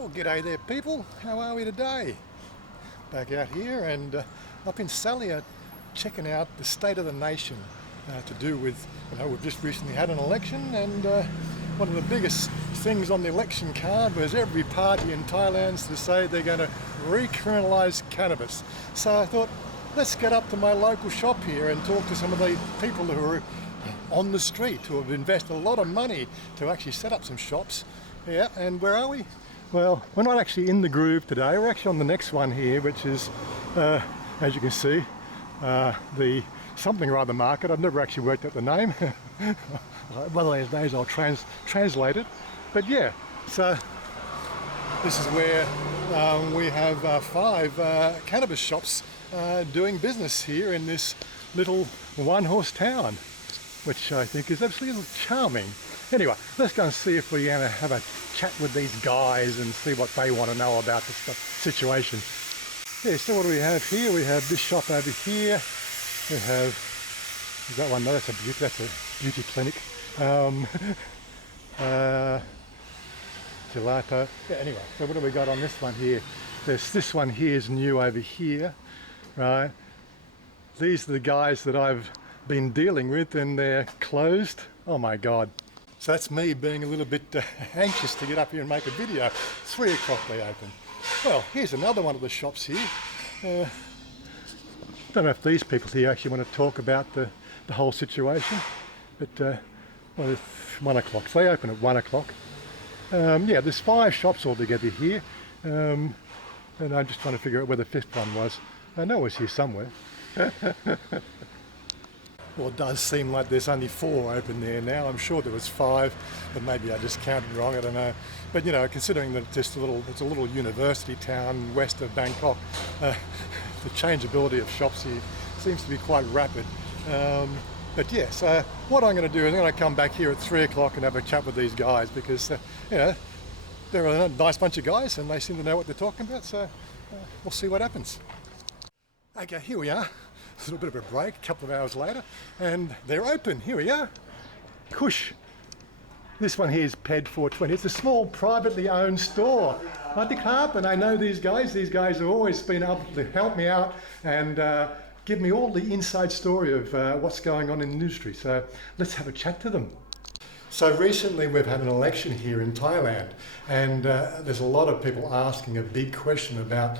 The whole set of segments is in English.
Well, g'day there people, how are we today? Back out here and up in Chanya checking out the state of the nation to do with, we've just recently had an election, and one of the biggest things on the election card was every party in Thailand to say they're going to recriminalise cannabis. So I thought, let's get up to my local shop here and talk to some of the people who are on the street, who have invested a lot of money to actually set up some shops. Yeah, and where are we? Well, we're not actually in the groove today, we're actually on the next one here, which is, as you can see, the something or other market. I've never actually worked out the name. One of these days I'll translate it. But yeah, so this is where we have 5 cannabis shops doing business here in this little one-horse town, which I think is absolutely charming. Anyway, let's go and see if we're going to have a chat with these guys and see what they want to know about the situation. Yeah, so what do we have here? We have this shop over here. We have, is that one? No, that's a beauty clinic. Gelato. Yeah, anyway, so what do we got on this one here? This one here is new over here, right? These are the guys that I've been dealing with, and they're closed. Oh my God. So that's me being a little bit anxious to get up here and make a video. 3 o'clock they open. Well, here's another one of the shops here. Don't know if these people here actually want to talk about the whole situation, but well, it's 1 o'clock. So they open at 1 o'clock. Yeah, there's 5 shops altogether here, and I'm just trying to figure out where the 5th one was. I know it was here somewhere. Well, it does seem like there's only 4 open there now. I'm sure there was 5, but maybe I just counted wrong, I don't know. But considering that it's a little university town west of Bangkok, the changeability of shops here seems to be quite rapid. But yeah, so what I'm going to do is I'm going to come back here at 3 o'clock and have a chat with these guys, because they're a nice bunch of guys and they seem to know what they're talking about, so we'll see what happens. Okay, here we are. A little bit of a break, a couple of hours later, and they're open. Here we are. Kush. This one here is PED 420. It's a small privately owned store. And I know these guys. These guys have always been able to help me out and give me all the inside story of what's going on in the industry. So let's have a chat to them. So recently we've had an election here in Thailand, and there's a lot of people asking a big question about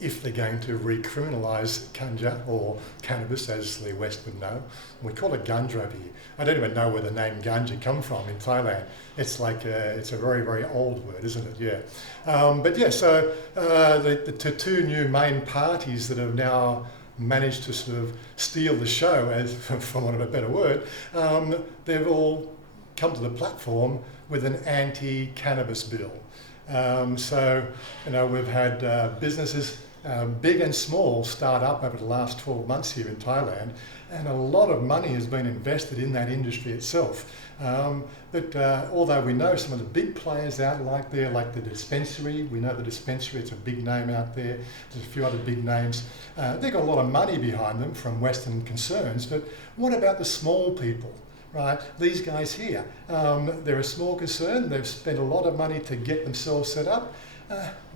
if they're going to recriminalise ganja, or cannabis as the West would know. We call it ganja over here. I don't even know where the name ganja come from in Thailand. It's like, it's a very, very old word, isn't it? Yeah. But yeah, so the 2 new main parties that have now managed to sort of steal the show, as for want of a better word, they've all come to the platform with an anti-cannabis bill. So, we've had businesses, big and small, start up over the last 12 months here in Thailand, and a lot of money has been invested in that industry itself. But although we know some of the big players out there, like the dispensary, we know the dispensary, it's a big name out there, there's a few other big names, they've got a lot of money behind them from Western concerns, but what about the small people? Right, these guys here, they're a small concern, they've spent a lot of money to get themselves set up.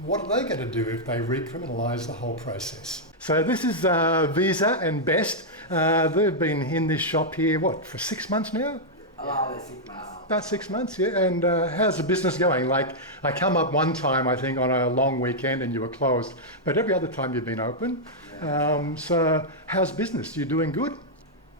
What are they going to do if they recriminalise the whole process? So this is Visa and Best. They've been in this shop here, what, for 6 months now? About 6 months. About 6 months, yeah. And how's the business going? Like, I come up one time, I think, on a long weekend and you were closed, but every other time you've been open. Yeah. So how's business? You doing good?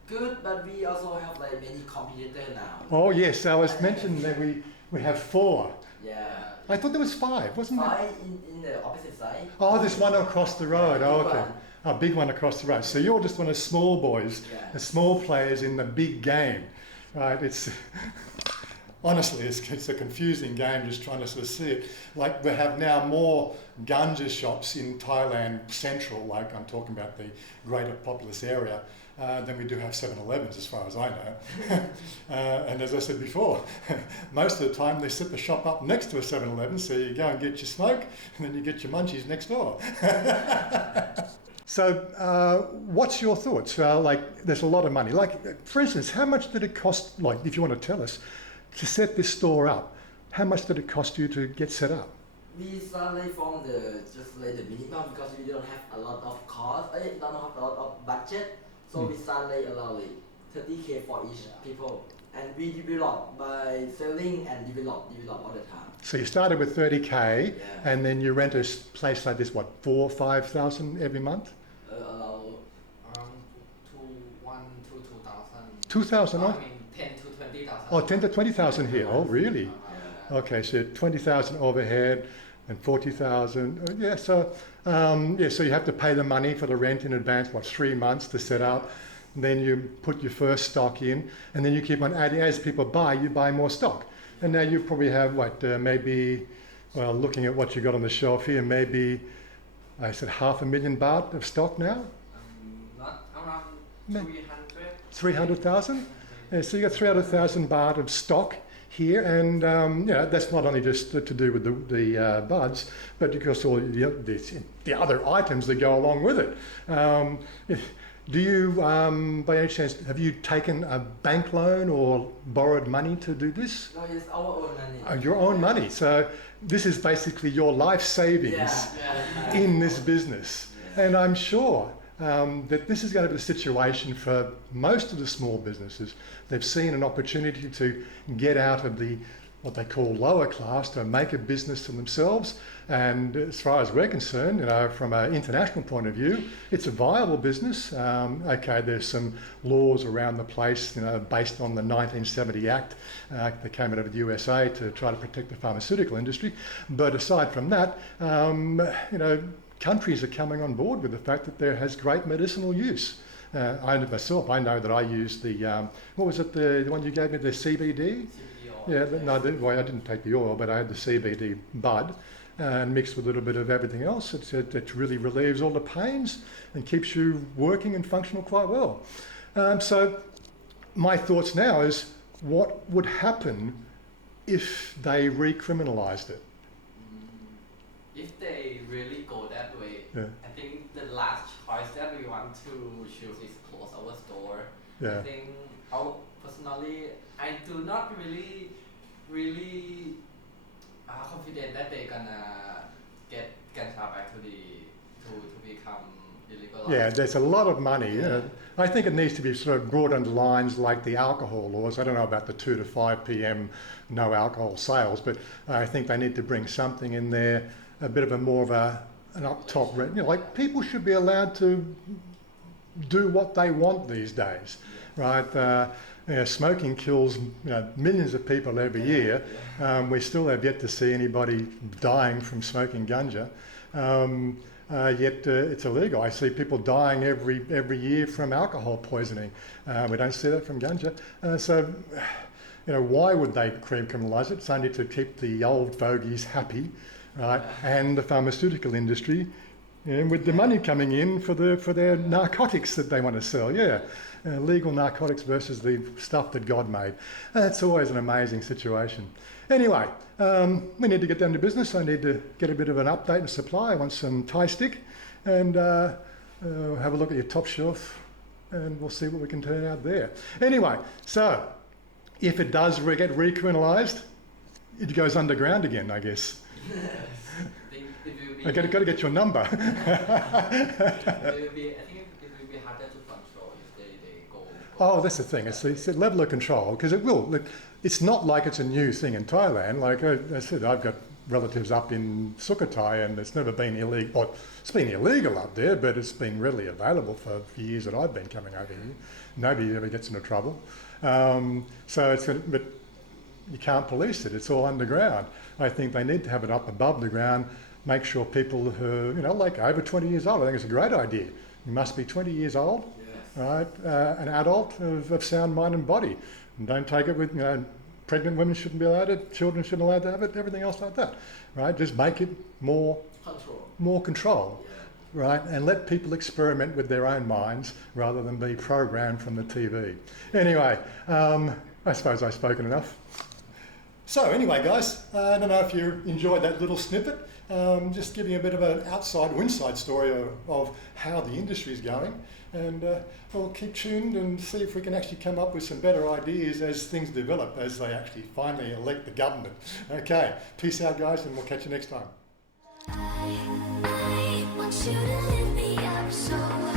Good, but we also have like many competitors now. Oh yes, so I was mentioned that we have 4. Yeah. I thought there was 5, wasn't there? 5 in the opposite side. Oh, there's one across the road. Yeah, oh, okay. one. A big one across the road. So you're just one of the small boys, the small players in the big game, right? It's honestly, it's a confusing game just trying to sort of see it. Like, we have now more ganja shops in Thailand Central, like I'm talking about the greater populous area, than we do have 7-Elevens, as far as I know. And as I said before, most of the time they set the shop up next to a 7-Eleven, so you go and get your smoke, and then you get your munchies next door. So what's your thoughts? Like, there's a lot of money. Like, for instance, how much did it cost, like, if you want to tell us, to set this store up? How much did it cost you to get set up? we start like from the just like the minimum because we don't have a lot of cost, don't have a lot of budget. So we start like around like 30K for each people, and we develop by selling and develop all the time. So you started with 30K, Yeah. and then you rent a place like this, what, 4,000 or 5,000 every month? Around to 1 to 2,000. 2,000, I mean 10 to 20,000. Oh, 10 to 20,000 here. Oh, really? yeah. Okay, so 20,000 overhead and 40,000. Yeah, so so you have to pay the money for the rent in advance. What, 3 months to set up? Then you put your first stock in, and then you keep on adding. As people buy, you buy more stock. And now you probably have what, maybe, well, looking at what you got on the shelf here, maybe I said 500,000 baht of stock now. Not around No. 300. 300,000. Yeah, so you got 300,000 baht of stock here, and that's not only just to do with the buds, but because all the other items that go along with it. Do you, by any chance, have you taken a bank loan or borrowed money to do this? No, it's our own money. Your own money. So this is basically your life savings in this business, and I'm sure that this is going to be the situation for most of the small businesses. They've seen an opportunity to get out of what they call lower class, to make a business for themselves. And as far as we're concerned, from an international point of view, it's a viable business. Okay, there's some laws around the place, based on the 1970 Act that came out of the USA to try to protect the pharmaceutical industry. But aside from that, countries are coming on board with the fact that there has great medicinal use. I know that I use the, what was it, the one you gave me, the CBD? Yeah, I didn't take the oil, but I had the CBD bud and mixed with a little bit of everything else. It really relieves all the pains and keeps you working and functional quite well. So my thoughts now is, what would happen if they recriminalised it? If they really go that way, Yeah. I think the last choice that we want to choose is close our store. Yeah. I think, personally, I do not really confident that they're gonna get ganja back to become illegal. Yeah, there's a lot of money. I think it needs to be sort of brought under lines like the alcohol laws. I don't know about the 2 to 5 p.m. no alcohol sales, but I think they need to bring something in there, a bit of an up top, like people should be allowed to do what they want these days, right? Smoking kills millions of people every year. We still have yet to see anybody dying from smoking ganja. Yet it's illegal. I see people dying every year from alcohol poisoning. We don't see that from ganja. So why would they criminalise it? It's only to keep the old fogies happy, right? And the pharmaceutical industry, with the money coming in for their narcotics that they want to sell. Legal narcotics versus the stuff that God made. That's always an amazing situation. Anyway, we need to get down to business. I need to get a bit of an update and supply. I want some Thai stick, and have a look at your top shelf, and we'll see what we can turn out there. Anyway, so if it does get recriminalised, it goes underground again, I guess. I got to get your number. I think it will be harder to control if they go. Oh, that's the thing. It's a level of control, because it will. It's not like it's a new thing in Thailand. Like I said, I've got relatives up in Sukhothai, and it's never been illegal. Well, it's been illegal up there, but it's been readily available for years that I've been coming over here. Nobody ever gets into trouble. But you can't police it. It's all underground. I think they need to have it up above the ground. Make sure people who, like over 20 years old, I think it's a great idea. You must be 20 years old, Yes. right? An adult of sound mind and body. And don't take it with, pregnant women shouldn't be allowed it, children shouldn't be allowed to have it, everything else like that, right? Just make it more control, right? And let people experiment with their own minds rather than be programmed from the TV. Anyway, I suppose I've spoken enough. So anyway, guys, I don't know if you enjoyed that little snippet. Just giving a bit of an outside or inside story of how the industry is going, and we'll keep tuned and see if we can actually come up with some better ideas as things develop, as they actually finally elect the government. Okay, peace out, guys, and we'll catch you next time. I want you to lift me up so I